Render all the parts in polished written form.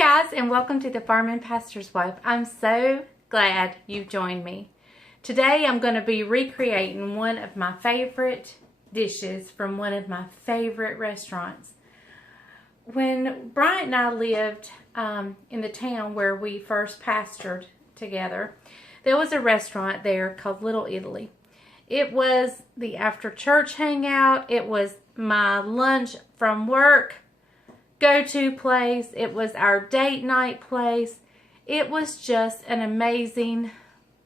guys, and welcome to the Farm and Pastor's Wife. I'm so glad you've joined me. Today I'm going to be recreating one of my favorite dishes from one of my favorite restaurants. When Bryant and I lived in the town where we first pastored together, there was a restaurant there called Little Italy. It was the after church hangout. It was my lunch from work go-to place. It was our date night place. It was just an amazing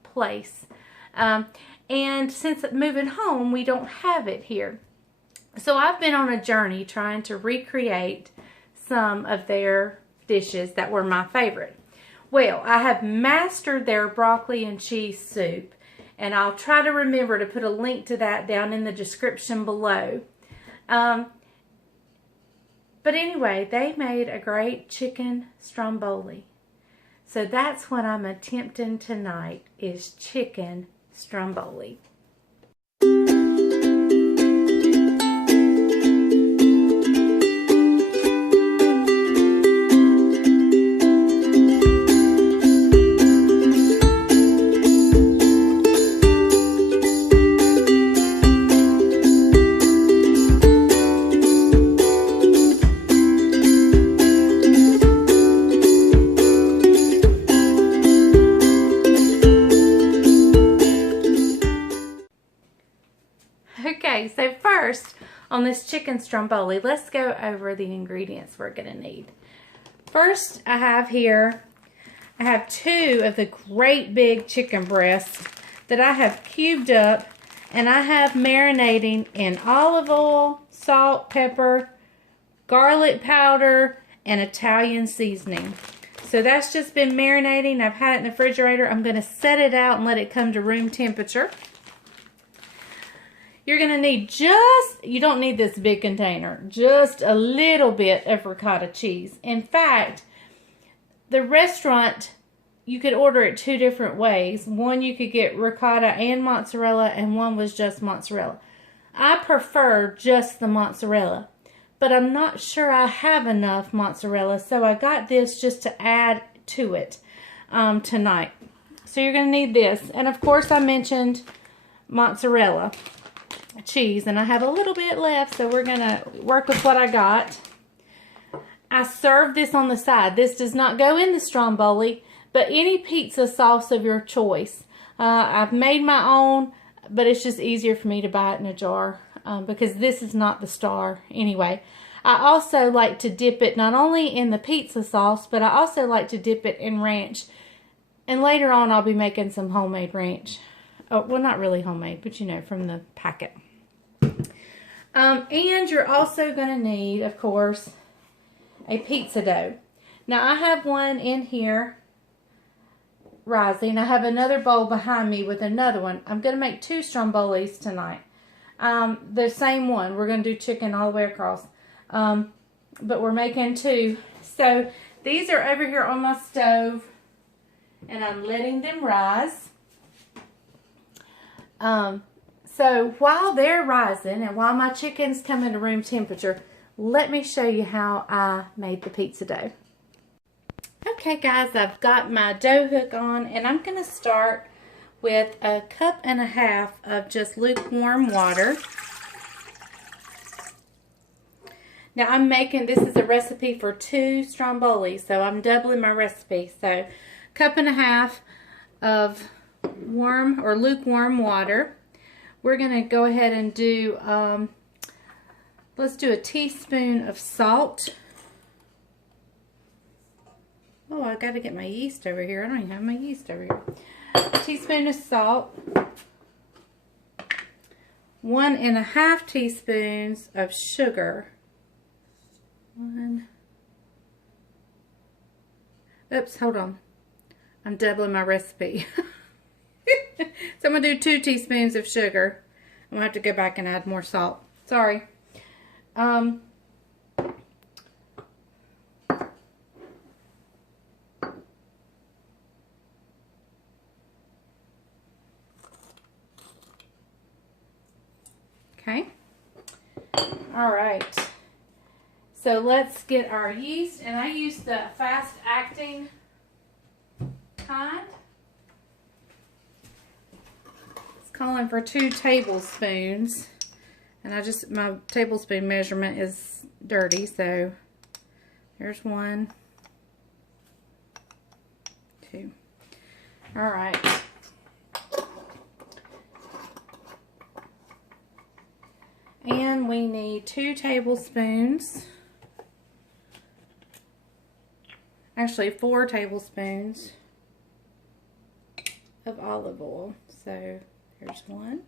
place. And since moving home, we don't have it here. So I've been on a journey trying to recreate some of their dishes that were my favorite. Well, I have mastered their broccoli and cheese soup, and I'll try to remember to put a link to that down in the description below. But anyway, they made a great chicken stromboli. So that's what I'm attempting tonight, is chicken stromboli. Okay, so first on this chicken stromboli, let's go over the ingredients we're going to need. First, I have two of the great big chicken breasts that I have cubed up, and I have marinating in olive oil, salt, pepper, garlic powder, and Italian seasoning. So that's just been marinating. I've had it in the refrigerator. I'm going to set it out and let it come to room temperature. You're going to need you don't need this big container, just a little bit of ricotta cheese. In fact, the restaurant, you could order it two different ways. One, you could get ricotta and mozzarella, and one was just mozzarella. I prefer just the mozzarella, but I'm not sure I have enough mozzarella, so I got this just to add to it tonight. So you're going to need this. And of course, I mentioned mozzarella cheese, and I have a little bit left, so we're gonna work with what I got. I serve this on the side. This does not go in the stromboli, but any pizza sauce of your choice. I've made my own, but it's just easier for me to buy it in a jar because this is not the star anyway. I also like to dip it not only in the pizza sauce, but I also like to dip it in ranch. And later on I'll be making some homemade ranch. Oh, well, not really homemade, but you know, from the packet. And you're also going to need, of course, a pizza dough. Now, I have one in here rising. I have another bowl behind me with another one. I'm going to make two strombolis tonight. The same one. We're going to do chicken all the way across. But we're making two. So, these are over here on my stove, and I'm letting them rise. So while they're rising and while my chicken's coming to room temperature, let me show you how I made the pizza dough. Okay guys, I've got my dough hook on, and I'm going to start with 1.5 cups of just lukewarm water. Now I'm making, this is a recipe for 2 stromboli, so I'm doubling my recipe. So 1.5 cups of warm or lukewarm water. We're going to go ahead and do, let's do a teaspoon of salt. Oh, I got to get my yeast over here. I don't even have my yeast over here. A teaspoon of salt. 1.5 teaspoons of sugar. Oops, hold on. I'm doubling my recipe. So I'm going to do 2 teaspoons of sugar. I'm going to have to go back and add more salt. Sorry. Okay. All right. So let's get our yeast, and I use the fast acting kind. It's calling for 2 tablespoons, and my tablespoon measurement is dirty, so there's 1, 2. All right. And we need 2 tablespoons. Actually 4 tablespoons of olive oil. So here's 1,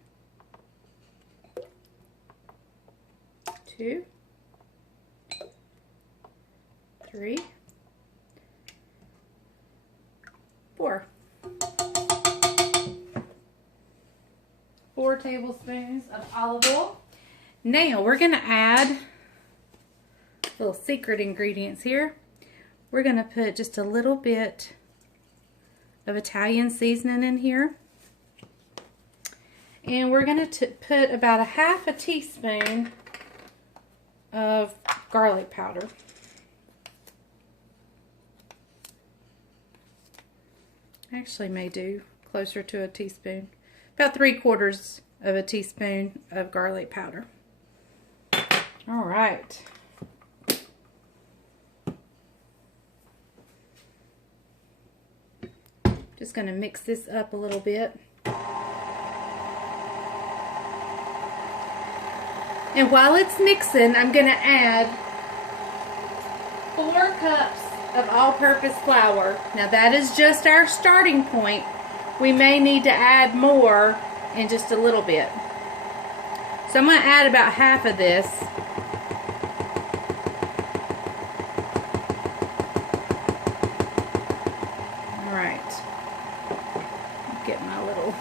2, 3, 4. 4 tablespoons of olive oil. Now we're going to add little secret ingredients here. We're going to put just a little bit of Italian seasoning in here. And we're going to put about 1/2 teaspoon of garlic powder. Actually may do closer to a teaspoon. About 3/4 of a teaspoon of garlic powder. All right. Just going to mix this up a little bit. And while it's mixing, I'm going to add 4 cups of all-purpose flour. Now that is just our starting point. We may need to add more in just a little bit. So I'm going to add about 1/2 of this. Get my little...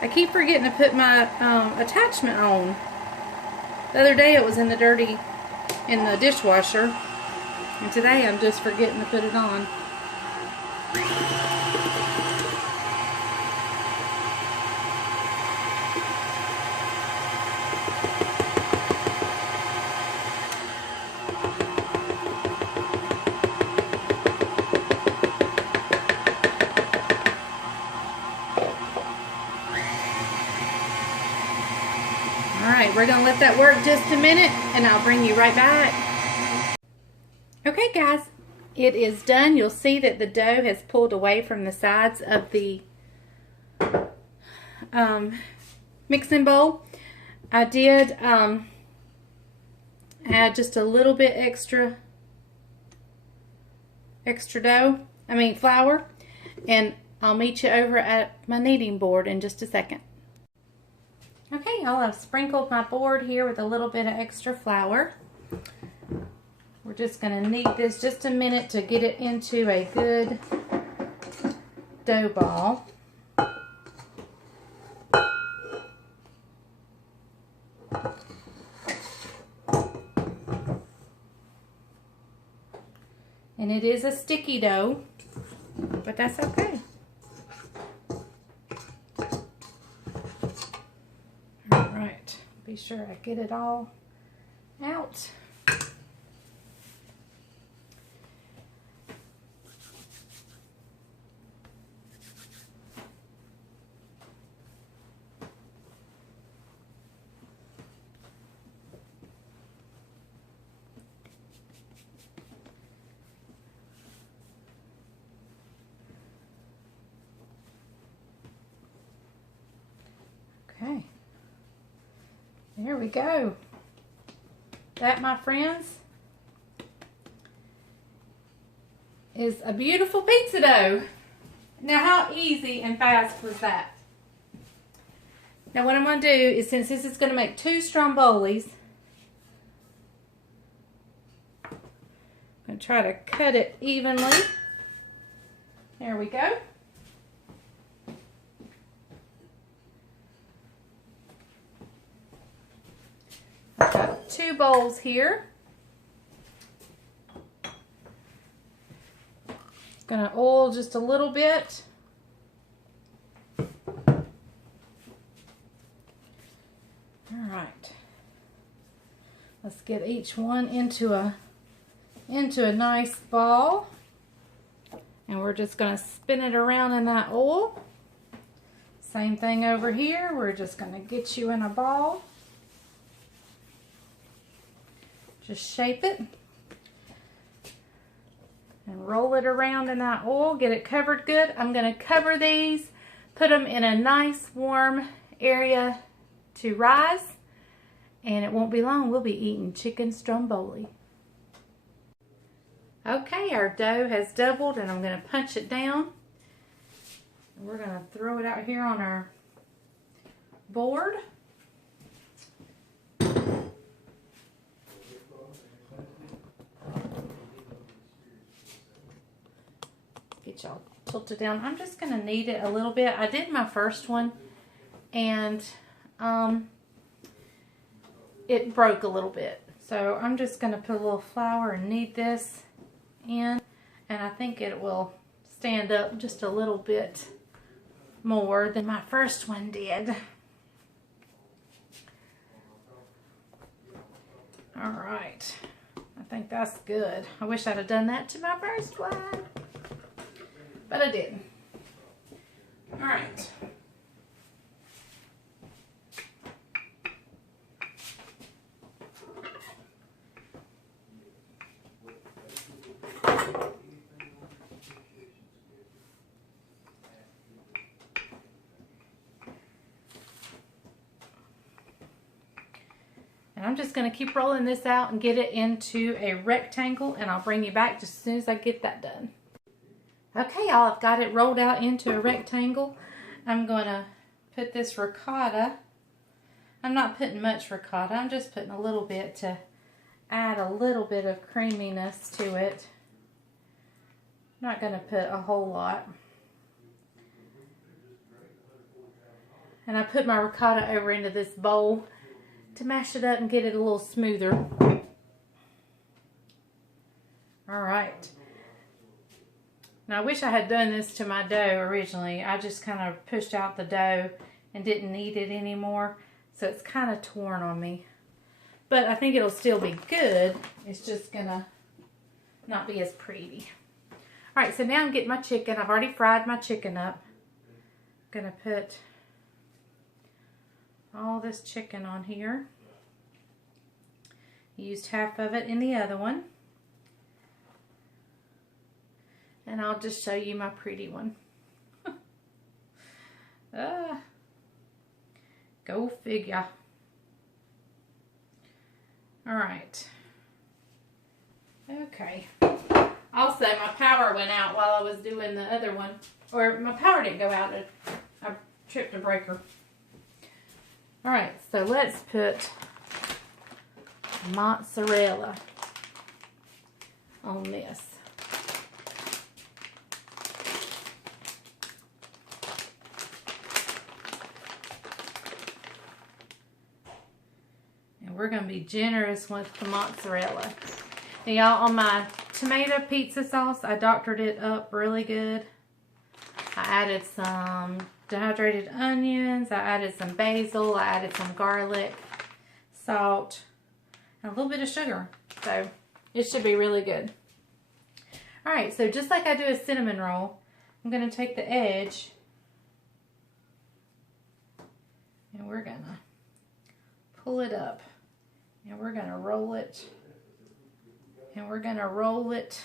I keep forgetting to put my attachment on. The other day it was in the dishwasher, and today I'm just forgetting to put it on. Alright, we're going to let that work just a minute, and I'll bring you right back. Okay guys, it is done. You'll see that the dough has pulled away from the sides of the mixing bowl. I did add just a little bit extra flour, and I'll meet you over at my kneading board in just a second. Okay, y'all, I've sprinkled my board here with a little bit of extra flour. We're just going to knead this just a minute to get it into a good dough ball. And it is a sticky dough, but that's okay. Be sure I get it all out. Okay. There we go. That, my friends, is a beautiful pizza dough. Now, how easy and fast was that? Now, what I'm going to do is, since this is going to make 2 strombolis, I'm going to try to cut it evenly. There we go. I've got 2 bowls here. Gonna oil just a little bit. All right. Let's get each one into a nice ball. And we're just going to spin it around in that oil. Same thing over here. We're just going to get you in a ball. Just shape it. And roll it around in that oil. Get it covered good. I'm going to cover these. Put them in a nice warm area to rise. And it won't be long. We'll be eating chicken stromboli. Okay, our dough has doubled and I'm going to punch it down. And we're going to throw it out here on our board. Get y'all tilted down. I'm just going to knead it a little bit. I did my first one and it broke a little bit. So I'm just going to put a little flour and knead this in, and I think it will stand up just a little bit more than my first one did. All right, I think that's good. I wish I'd have done that to my first one, but I didn't. All right. And I'm just going to keep rolling this out and get it into a rectangle, and I'll bring you back just as soon as I get that done. Okay, y'all, I've got it rolled out into a rectangle. I'm going to put this ricotta. I'm not putting much ricotta. I'm just putting a little bit to add a little bit of creaminess to it. I'm not going to put a whole lot. And I put my ricotta over into this bowl to mash it up and get it a little smoother. All right. Now I wish I had done this to my dough originally. I just kind of pushed out the dough and didn't knead it anymore. So it's kind of torn on me. But I think it'll still be good. It's just gonna not be as pretty. All right, so now I'm getting my chicken. I've already fried my chicken up. I'm gonna put all this chicken on here. Used half of it in the other one. And I'll just show you my pretty one. Go figure. All right. Okay. Also, my power went out while I was doing the other one. Or my power didn't go out. I tripped a breaker. All right, so let's put mozzarella on this. And we're going to be generous with the mozzarella. Now, y'all, on my tomato pizza sauce, I doctored it up really good. I added some dehydrated onions, I added some basil, I added some garlic, salt, and a little bit of sugar. So it should be really good. All right, so just like I do a cinnamon roll, I'm going to take the edge and we're going to pull it up and we're going to roll it and we're going to roll it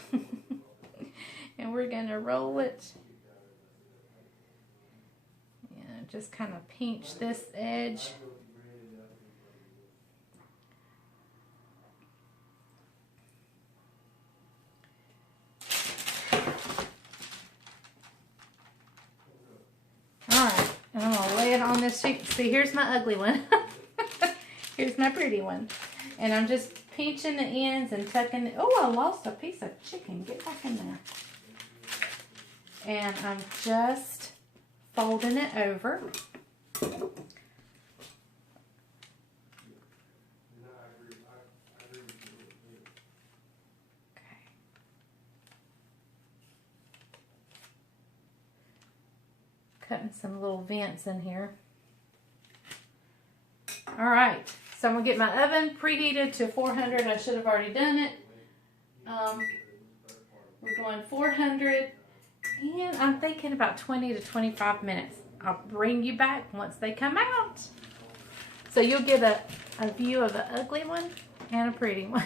and we're going to roll it. Just kind of pinch this edge. Alright, and I'm going to lay it on this chicken. See, here's my ugly one. Here's my pretty one. And I'm just pinching the ends and tucking it. Oh, I lost a piece of chicken. Get back in there. And I'm just folding it over. Okay. Cutting some little vents in here. All right, So I'm going to get my oven preheated to 400. I should have already done it. We're going 400. And I'm thinking about 20 to 25 minutes. I'll bring you back once they come out. So you'll get a view of an ugly one and a pretty one.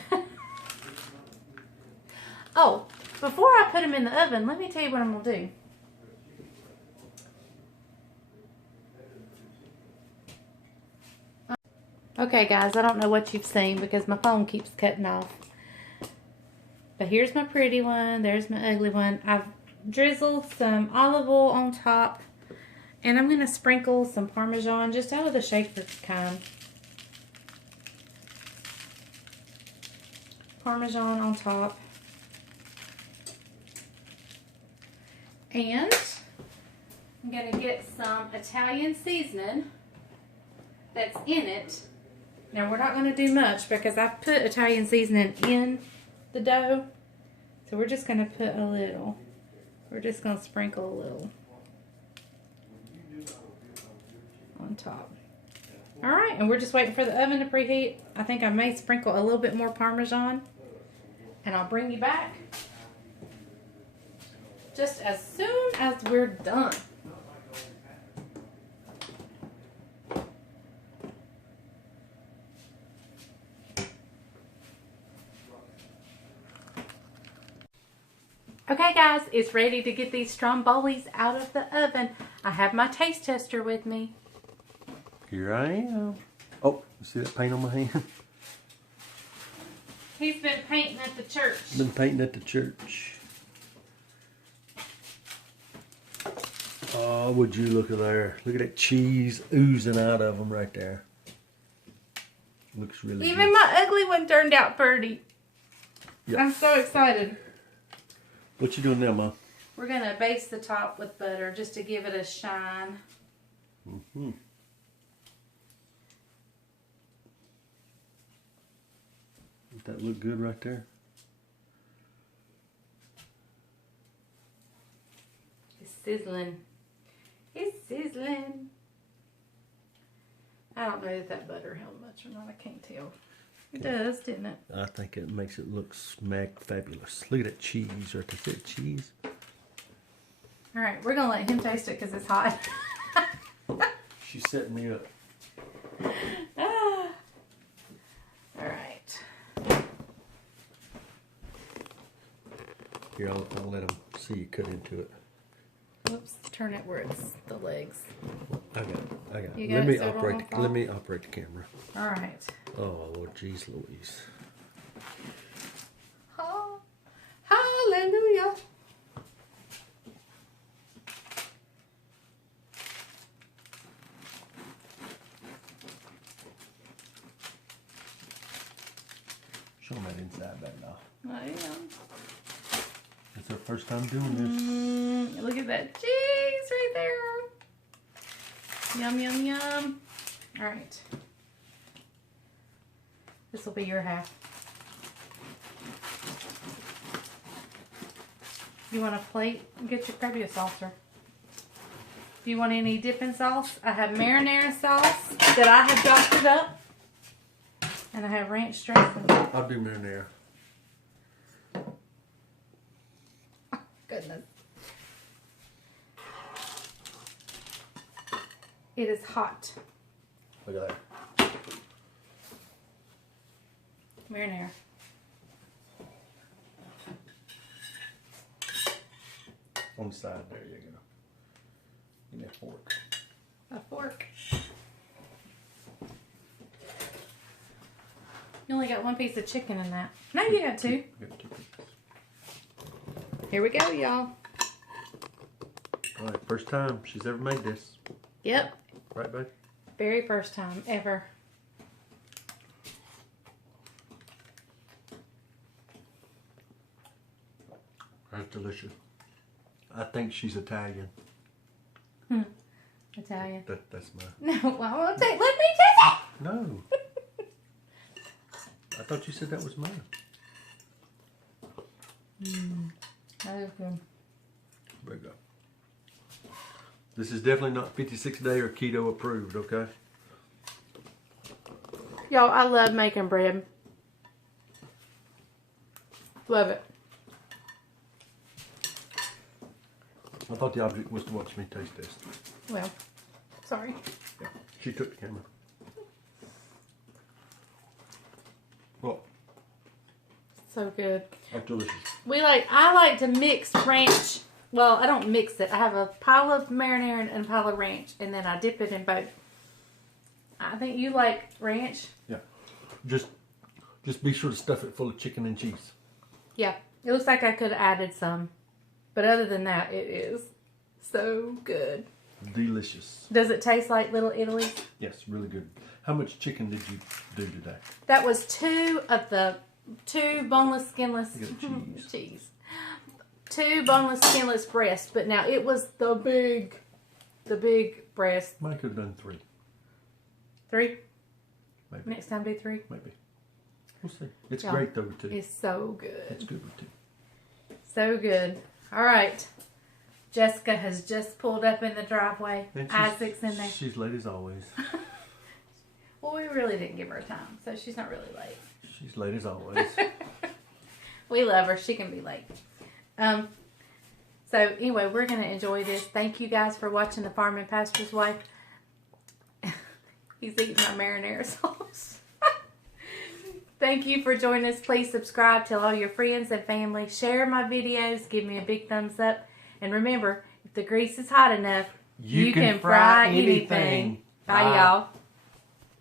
Oh, before I put them in the oven, let me tell you what I'm going to do. Okay guys, I don't know what you've seen because my phone keeps cutting off. But here's my pretty one. There's my ugly one. I've drizzled some olive oil on top. And I'm going to sprinkle some Parmesan just out of the shaker kind. Parmesan on top. And I'm going to get some Italian seasoning that's in it. Now we're not going to do much because I put Italian seasoning in the dough. So we're just going to put a little. We're just going to sprinkle a little on top. Alright, and we're just waiting for the oven to preheat. I think I may sprinkle a little bit more Parmesan. And I'll bring you back just as soon as we're done. Okay guys, it's ready to get these strombolis out of the oven. I have my taste tester with me. Here I am. Oh, you see that paint on my hand? He's been painting at the church. Been painting at the church. Oh, would you look at there. Look at that cheese oozing out of them right there. Looks really Even good. my ugly one turned out pretty. Yep. I'm so excited. What you doing now, Mom? We're going to baste the top with butter just to give it a shine. Mm-hmm. Does that look good right there? It's sizzling. It's sizzling. I don't know if that butter held much or not. I can't tell. It does, didn't it? I think it makes it look smack fabulous. Look at that cheese right there. See that cheese? All right, we're going to let him taste it because it's hot. She's setting me up. All right. Here, I'll let him see you cut into it. Whoops, turn it where it's the legs. I got it. I got You it. got Let me it so it operate. won't fall? Let me operate the camera. All right. Oh Lord, jeez Louise. Hallelujah. Show them that inside back now. I am. It's our first time doing this. Look at that cheese right there. Yum, yum, yum. All right. This will be your half. You want a plate? Grab you a saucer. If you want any dipping sauce, I have marinara sauce that I have doctored up. And I have ranch dressing. I'll do marinara. Oh, goodness. It is hot. Look at that. Marinara. On the side, there you go. Give me a fork. A fork. You only got one piece of chicken in that. No, you got two. Got 2 pieces. Here we go, y'all. All right, first time she's ever made this. Yep. Right, babe? Very first time ever. That's delicious. I think she's Italian. Italian. That's mine. No, well, let me taste it. No. I thought you said that was mine. That is good. There you go. This is definitely not 56 day or keto approved, okay? Y'all, I love making bread. Love it. I thought the object was to watch me taste test. Well, sorry. Yeah, she took the camera. Well, So good. that's delicious. I like to mix ranch. Well, I don't mix it. I have a pile of marinara and a pile of ranch, and then I dip it in both. I think you like ranch. Yeah. Just be sure to stuff it full of chicken and cheese. Yeah. It looks like I could have added some. But other than that, it is so good. Delicious. Does it taste like Little Italy? Yes, really good. How much chicken did you do today? That was two boneless, skinless You got cheese. cheese. 2 boneless, skinless breasts. But now it was the big breast. Mine could have done 3. 3? Maybe. Next time do 3? Maybe. We'll see. It's Yeah. great though too. It's so good. It's good with 2. So good. All right. Jessica has just pulled up in the driveway. Isaac's in there. She's late as always. Well, we really didn't give her time, so she's not really late. She's late as always. We love her. She can be late. So anyway, we're going to enjoy this. Thank you guys for watching The Farm and Pastor's Wife. He's eating my marinara sauce. Thank you for joining us. Please subscribe, tell all your friends and family, share my videos, give me a big thumbs up. And remember, if the grease is hot enough, you can fry anything. Bye, y'all.